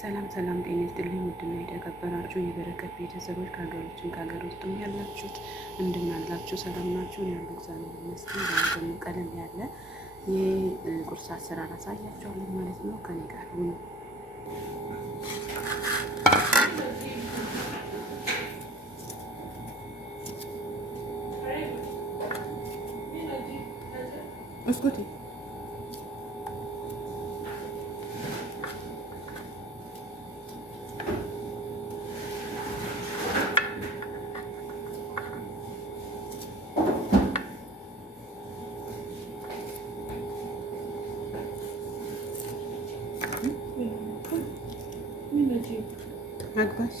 ሰላም ጤና ይስጥልኝ። ውድና የተከበራችሁ የበረከት ቤተሰቦች ከሀገር ውጭም ከሀገር ውስጥም ያላችሁት እንደምን አላችሁ? ሰላም ናችሁ? ያሉ እግዚአብሔር ይመስገን። ዛሬ ደግሞ ቀለል ያለ የቁርስ አሰራር አሳያችኋለሁ ማለት ነው። ከኔ ጋር ሁኑ። እስኩቲ አግባሽ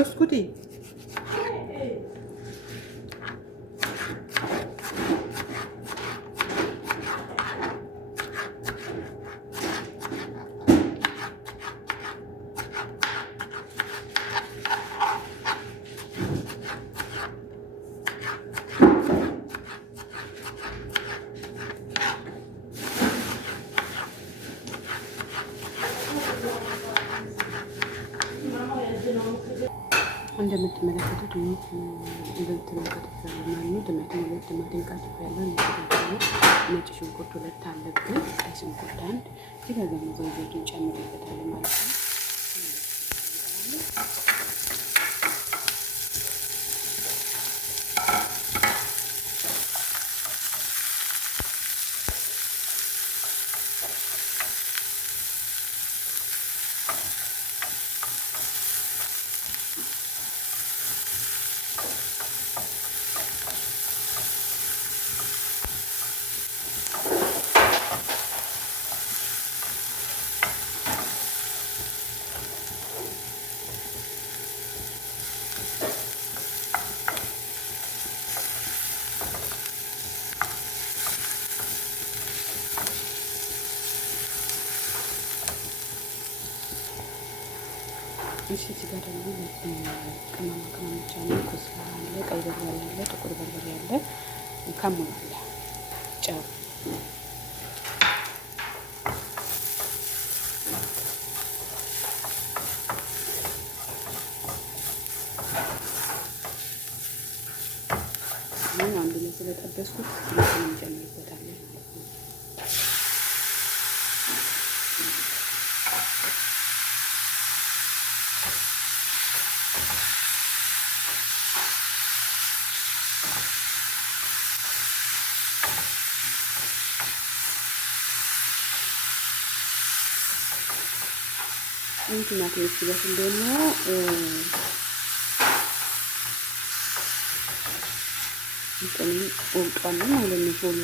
እስኩቲ እንደምትመለከቱት እንትን ከትፌያለሁ ማለት ነው። ቲማቲም ሁለት ቲማቲም ከትፌያለሁ። ነጭ ሽንኩርት ሁለት አለብን። ቀይ ሽንኩርት አንድ ሲበዛ ዘይቱን ጨምሬበታለሁ ማለት ነው። እሺ እዚህ ጋር ደግሞ ቅመማ ቅመሞች አሉ። ኮስላ አለ፣ ቀይ በርበሬ አለ፣ ጥቁር በርበሬ አለ፣ ከሙን አለ፣ ጨው አንድ ላይ ስለጠበስኩት እንጨምርበታለን ማለት ነው። ቲማቲም ሲበስል ደግሞ እንትን ወጣለን ማለት ነው። ሆኖ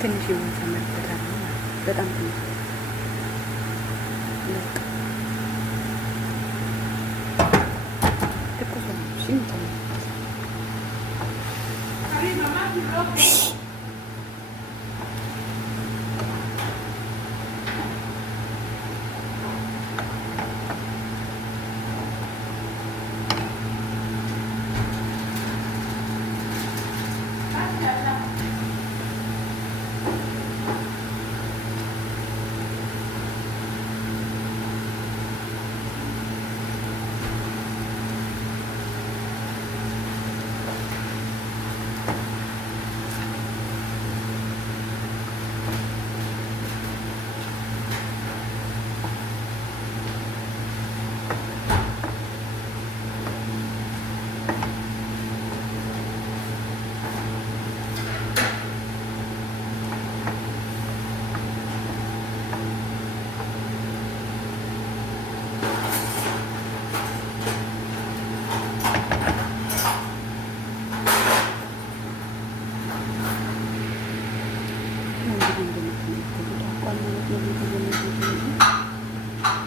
ትንሽ የሆነ ተመልከታለሁ ማለት ነው። በጣም ትንሽ ትኩስ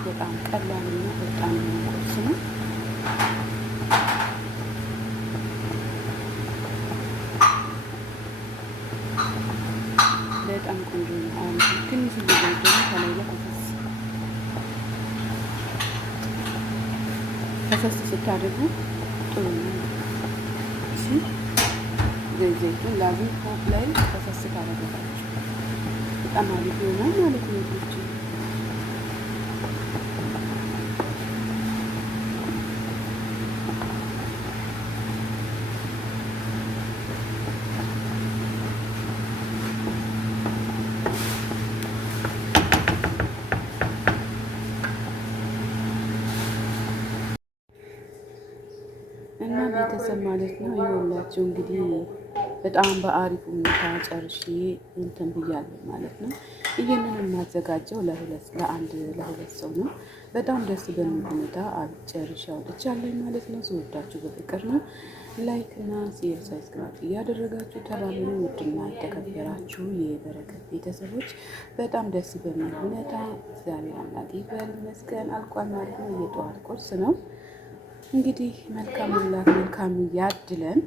በጣም ቀላል እና በጣም ቁርስ ነው። በጣም ቆንጆ ነው። አሁን ትንሽ ዘይት ደግሞ ከላይ ላይ ፈሰስ ስታደርጉ ጥሩ ነው። እሺ ዘይቱን ላዚም ቶፕ ላይ ፈሰስ ካደረጋችሁ በጣም አሪፍ ይሆናል ማለት ነው። እና ቤተሰብ ማለት ነው ይኸውላችሁ እንግዲህ በጣም በአሪፍ ሁኔታ ጨርሼ እንትን ብያለሁ ማለት ነው። ይህንን የማዘጋጀው ለሁለት ሰው ነው። በጣም ደስ በሚል ሁኔታ ጨርሼ አውጥቻለሁ ማለት ነው። ስወዳችሁ በፍቅር ነው። ላይክ እና ሼር ሰብስክራይብ እያደረጋችሁ ተባበሩ። ውድና የተከበራችሁ የበረከት ቤተሰቦች በጣም ደስ በሚል ሁኔታ እግዚአብሔር አምላክ ይክበር ይመስገን አልቋል ማለት ነው። የጠዋት ቁርስ ነው እንግዲህ መልካም ያድለን።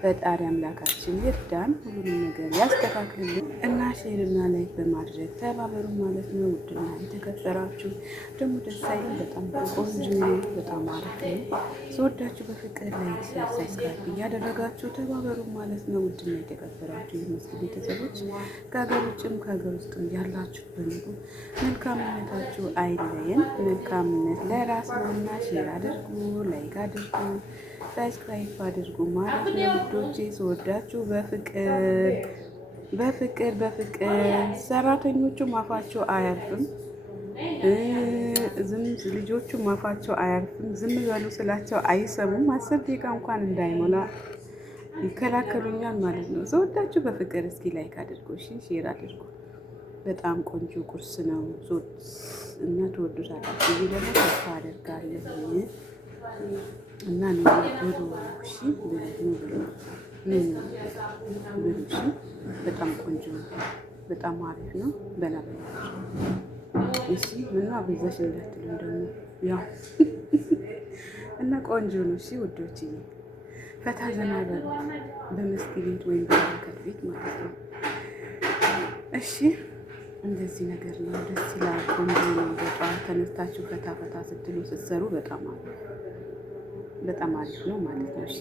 ፈጣሪ አምላካችን ይርዳን፣ ሁሉንም ነገር ያስተካክልልን እና ሼርና ላይክ በማድረግ ተባበሩ ማለት ነው። ውድና የተከበራችሁ ደግሞ ደስ አይልም? በጣም ቆንጆ ነው፣ በጣም አሪፍ ነው። ስወዳችሁ በፍቅር ላይክ ሼር ሰብስክራይብ እያደረጋችሁ ተባበሩ ማለት ነው። ውድና የተከበራችሁ የመስጊድ ቤተሰቦች ከሀገር ውጭም ከሀገር ውስጥም ያላችሁ በሙሉ መልካምነታችሁ አይለየን። መልካምነት ለራስ ነውና ሼር አድርጉ፣ ላይክ አድርጉ፣ ሰብስክራይብ አድርጉ ማለት ነው። ውዶቼ ስወዳችሁ በፍቅር ሰራተኞቹም አፋቸው አያርፍም፣ ልጆቹም አፋቸው አያርፍም። ዝም በሉ ስላቸው አይሰሙም። 10 ደቂቃ እንኳን እንዳይሞላ ይከላከሉኛል ማለት ነው። ስወዳችሁ በፍቅር እስኪ ላይክ አድርጉ፣ ሼር አድርጉ። በጣም ቆንጆ ቁርስ ነው እና ትወዱታላችሁ ብዬ ደግሞ ተስፋ አደርጋለሁ። እና ብሉ እሺ፣ ብሉ እሺ። በጣም ቆንጆ ነው፣ በጣም አሪፍ ነው። እሺ ምነው አበዛሽ እንዳትሉም ደግሞ ያው እና ቆንጆ ነው። እሺ ውዶች ፈታ ዘና በሉ በመስጊድ ቤት ወይም በበረከት ቤት ማለት ነው። እሺ እንደዚህ ነገር ነው። ደስ ይላል። ቆንጆ ነው። በጠዋት ተነስታችሁ ፈታ ስትሉ ስትሰሩ በጣም አሪፍ ነው ማለት ነው። እሺ